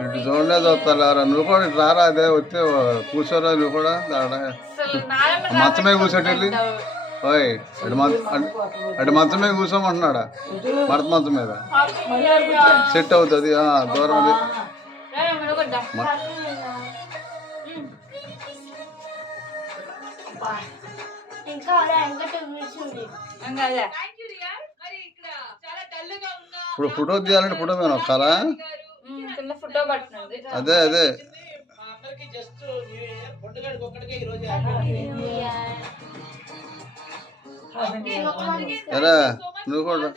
ఇటు చూడలేదు వస్తారా నువ్వు కూడా ఇటు రారా అదే వచ్చే కూర్చోరా నువ్వు కూడా మంచమే కూర్చోటెళ్ళి ఓయ్ అటు మంచమే కూర్చోమంటున్నాడా మడత మంచం మీద సెట్ అవుతుంది దూరం అది ఇప్పుడు ఫోటో తీయాలంటే ఫోటో మేము వస్తారా అదే అదే ఎరా నువ్వు కూడా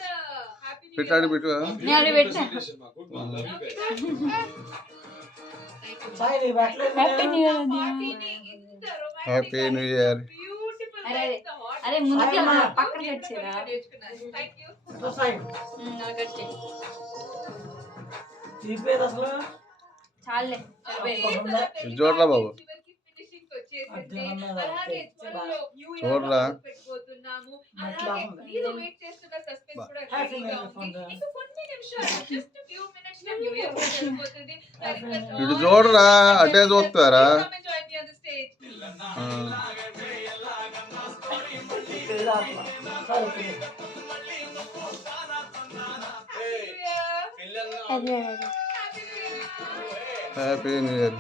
పెట్టాడు పెట్టు హ్యాపీ న్యూ ఇయర్. అరే ముందుకి పక్కన కట్చేరా చాలే చూడరా బాబు చూడరా ఇటు చూడరా అటే చూస్తారా హ్యాపీ న్యూ ఇయర్.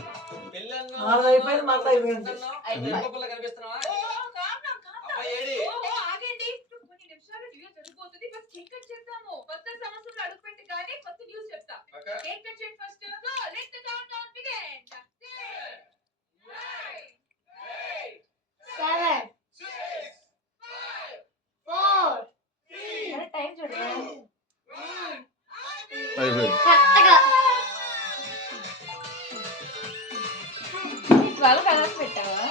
పెట్టావా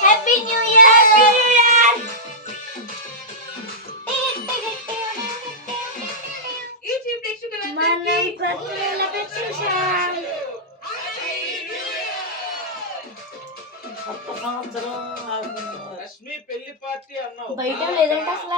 హ్యాపీ న్యూ ఇయర్. రష్మి పెళ్లి పార్టీ అన్నావు బయట లేదంటే అసలు